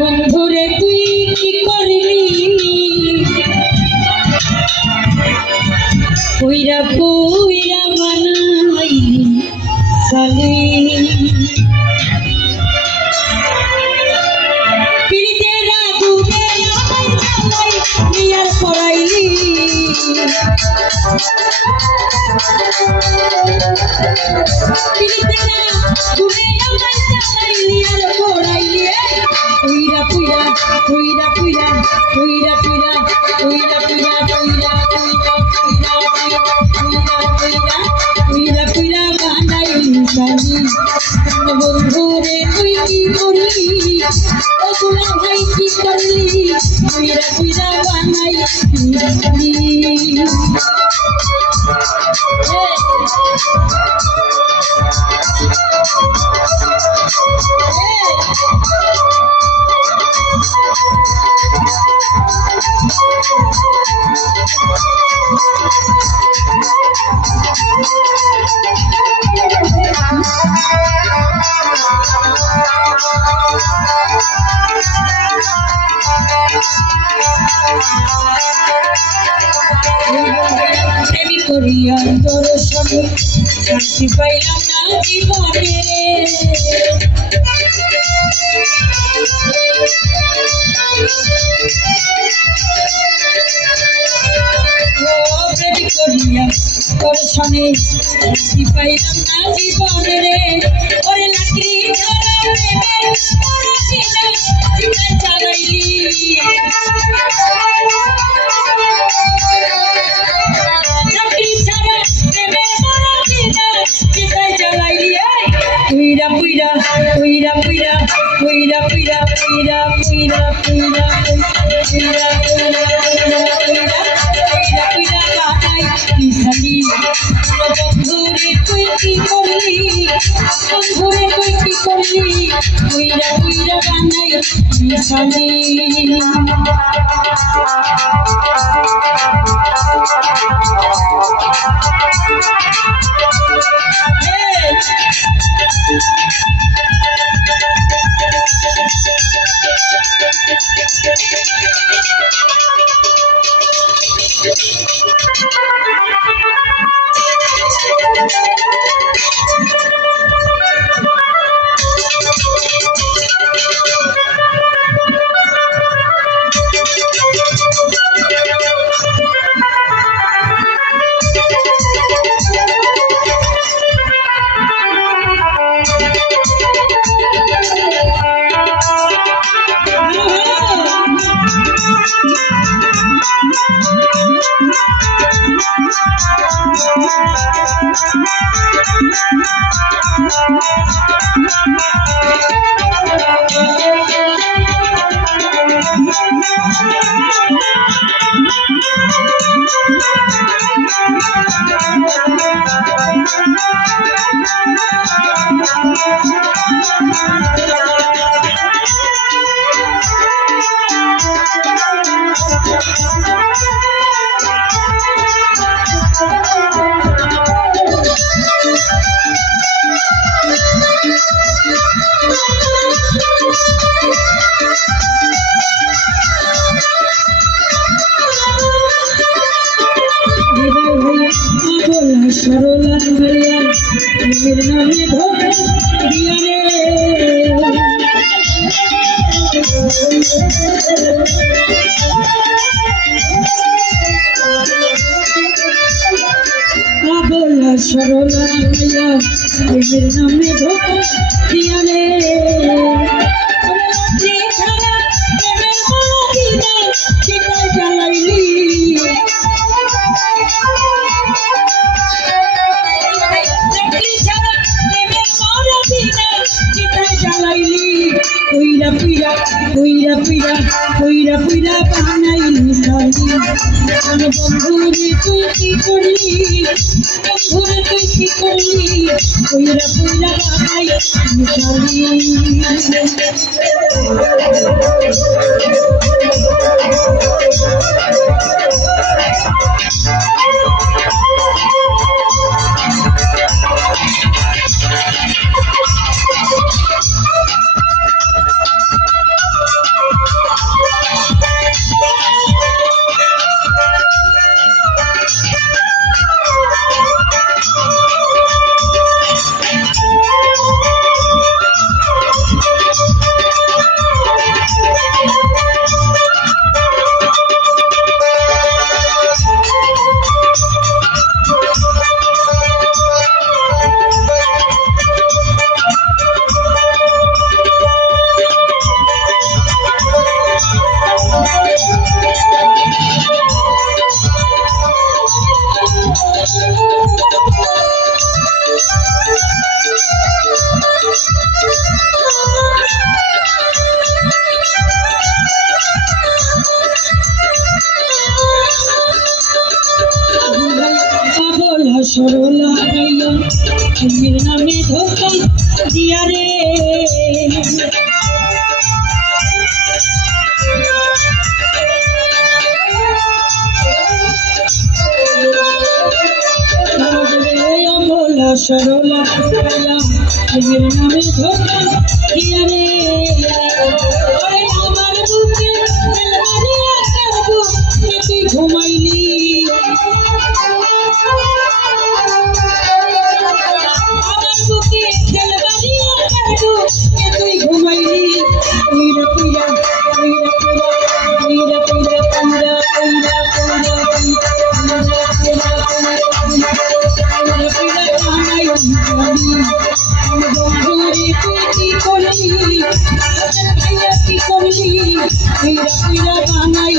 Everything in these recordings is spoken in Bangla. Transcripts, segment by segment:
বন্ধুরে তুই কি করলি পুইরা পুইরা বানাইলি সালি পিরিতের আগুনে আমায় জ্বালাই নিয়ার পড়াইলি পিরিতের আগুনে আমায় জ্বালাই নিয়ার পড়াইলি পুইরা পুইরা পুইরা পুইরা পুইরা পুইরা পুইরা পুইরা পুইরা পুইরা পুইরা বানাইলি সালি বন্ধুরে তুই কি করলি ও তোরা ভাই কি করলি পুইরা পুইরা বানাইলি প্রেমী করিয়া দর্শনে শান্তি পাইলাম না জীবনে প্রেমী করিয়া দর্শনে শান্তি পাইলাম না জীবনে রে ওরে লাকড়ি ধরা প্রেমের পরাধীনা জীবন চালাইলি puira puira puira puira puira puira puira puira puira puira puira puira বানাই সালি বন্ধুরে তুই কি করলি বন্ধুরে তুই কি করলি পুইরা পুইরা বানাই সালি সরলা ভাইয়া প্রেমের নামে ধোঁকা দিয়া রে পাগলা সরলা ভাইয়া প্রেমের নামে ধোঁকা দিয়া রে ছাড়া প্রেমের পরাধীনা চিতা জ্বালাইলি puira puira puira puira puira puira বানাইলি সালি বন্ধুরে তুই কি করলি বন্ধুরে তুই কি করলি পুইরা পুইরা বানাইলি সালি সরলা পাইয়া নিজের নামে ধোকা দিয়া রে সরলা পাইয়া নিজের নামে ধোকা দিয়া রে আমার বুকে তুই ঘুমাইলি আমার বুকে খেলবাড়িয়া তুই ঘুমাইলি উইরা পুইরা উইরা পুইরা উইরা পুইরা পুইরা পুইরা বন্ধুরে তুই কি করলি ভাইয়া কি করলি উইরা পুইরা বানাই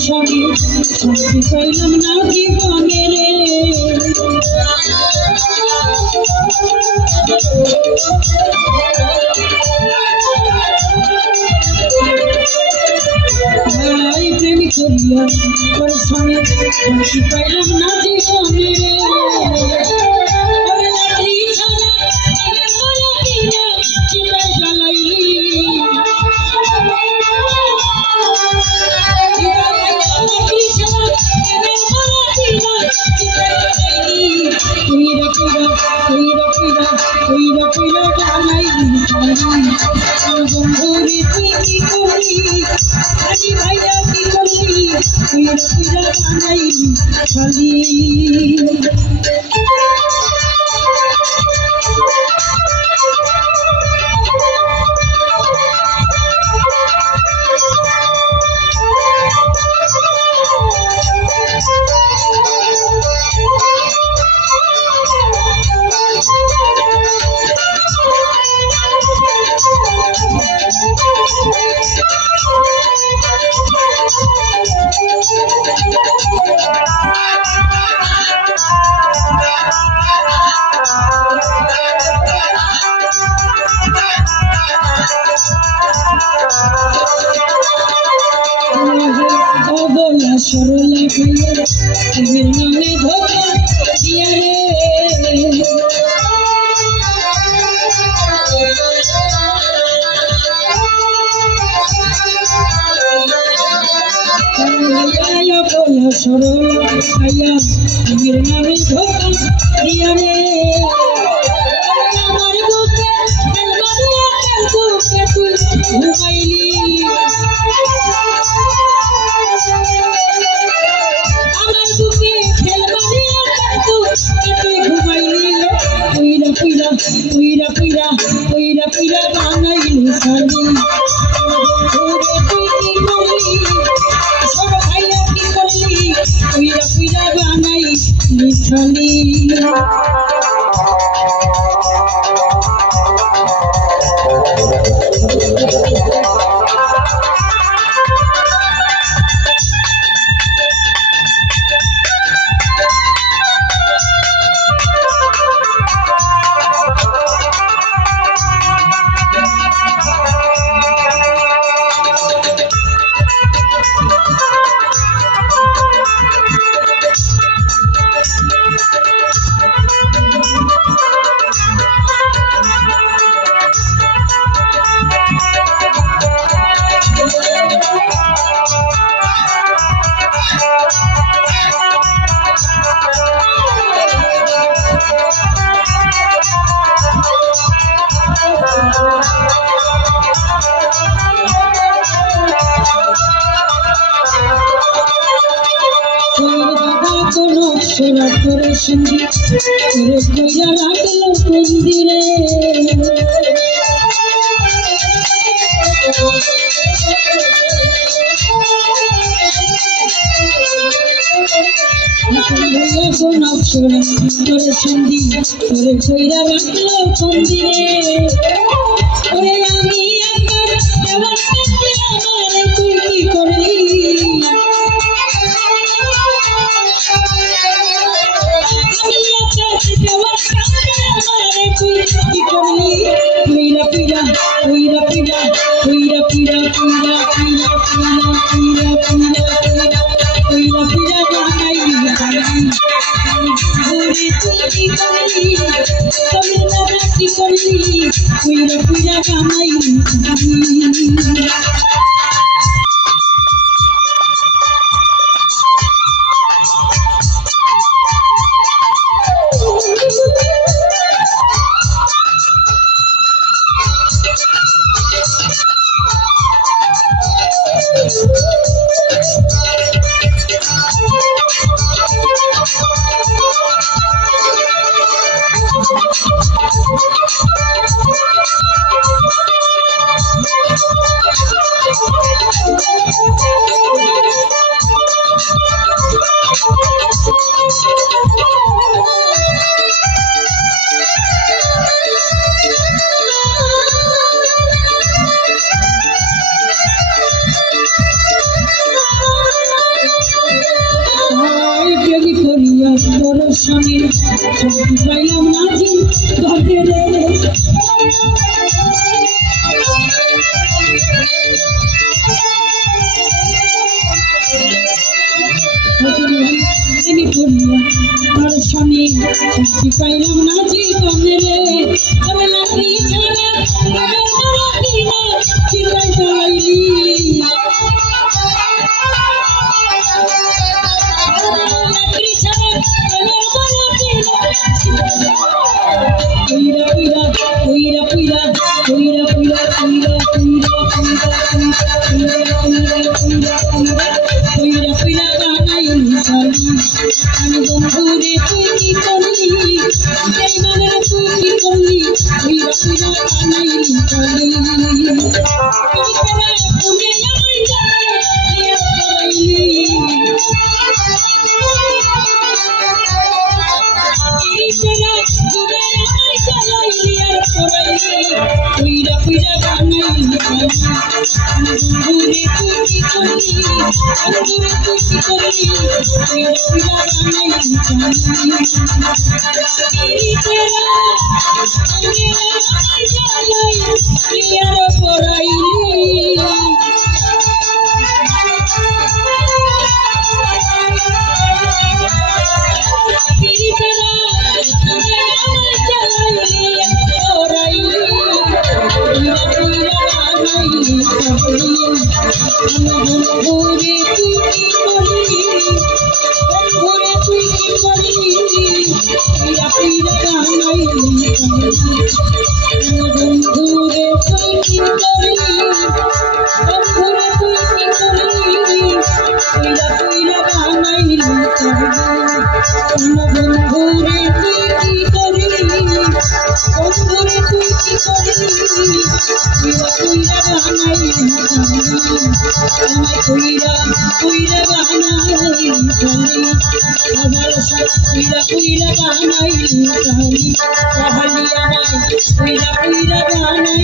মিশালি শান্তি পাইলাম না জীবনে রে ভাই প্রেমী করিয়া তোর সঙ্গে শান্তি পাইলাম না জীবনে রে বন্ধুরে তুই কি করলি আলি ভাইয়া কি করলি বানাইলি খালি সরলা পাইয়া নিজের নামে ধোকা দিয়া রে সরলা পাইয়া নিজের নামে ধোকা দিয়া রে আমার বুকে তুই ঘুমাইলি উইরা পুইরা বানাইলি খালি বন্ধুরে তুই কি করলি সব ভাইয়া কি করলি উইরা পুইরা বানাইলি খালি তোরা তোরে সঙ্গী তোরে কইরা রাখলো মন্দিরে তোরে সঙ্গী তোরে কইরা রাখলো মন্দিরে ওরে আমি একবার এমন কাছে আমারে তুই কি করলি Pira pira pira pira pira pira pira pira pira pira pira pira pira banai ore তুই করলি তুমি না কি করলি pira pira banai দর্শনে শক্তি পাইলাম না যে ঘরে রে দর্শনে শক্তি পাইলাম না যে ঘরে রে আমি লাঠি ছাড়া আমি মারাতি না চিন্তা চালাইলি Pira pira pira pira pira pira pira pira pira pira pira banai sali আমি বন্ধুরে তুই কি করলি এই মানে তুই কি করলি pira pira banai sali তোরা পুনে আমায় যায় নিয়ে করলি Pira pira banai bure tu ki korli bure tu ki korli pira pira banai iri tera ame amai jalai priyar poraili iri tera ame amai jalai poraili বন্ধুরে তুই কি করলি বন্ধুরে তুই কি করলি পীরা পীরা বানাই বন্ধুরে তুই কি করলি বন্ধুরে তুই কি করলি পীরা পীরা বানাই বন্ধুরে তুই কি করলি বন্ধুরে তুই কি করলি pira pira banai amai pira pira banai sali abal sa pira pira banai sali kahani amai pira pira banai